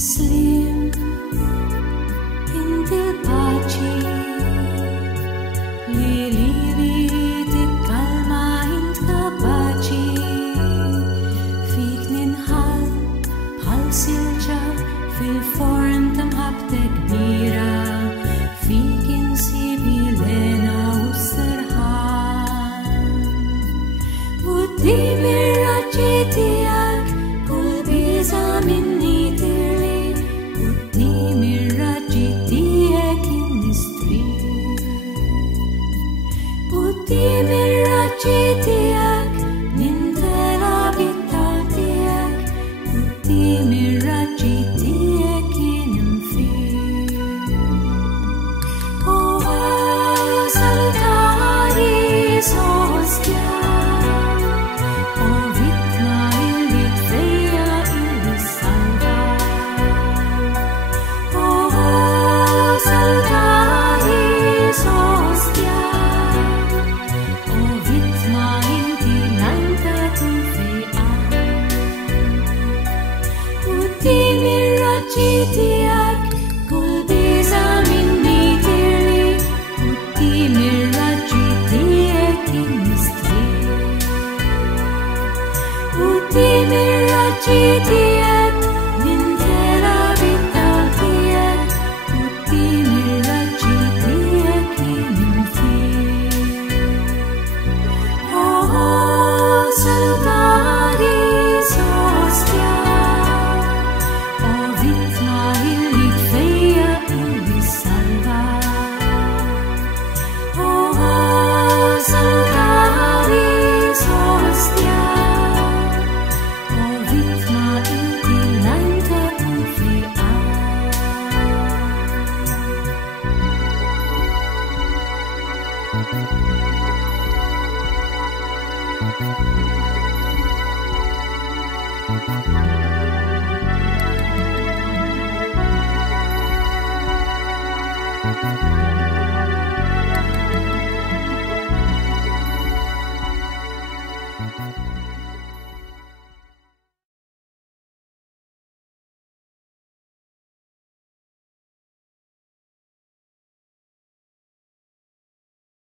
Muslim intil paci lilivi di kalma intka paci fik ninħal bħal silġa fil-forn tamħabtek kbira fik insibi lena u s-serħan u d-dim ir-raġġi tijak kull biża minni tirli u d-dim ir-raġġi tijak innistri u d-dim ir-raġġi tijak nintela bittal tijak u d-dim ir-raġġi tijak inimfir salutari sostja tijak kull biża minni tirli u d-dim ir-raġġi tijak innistri u d-dim ir-raġġi tijak nintela bittal tijak u d-dim ir-raġġi tijak inimfir salutari sostja Thank you.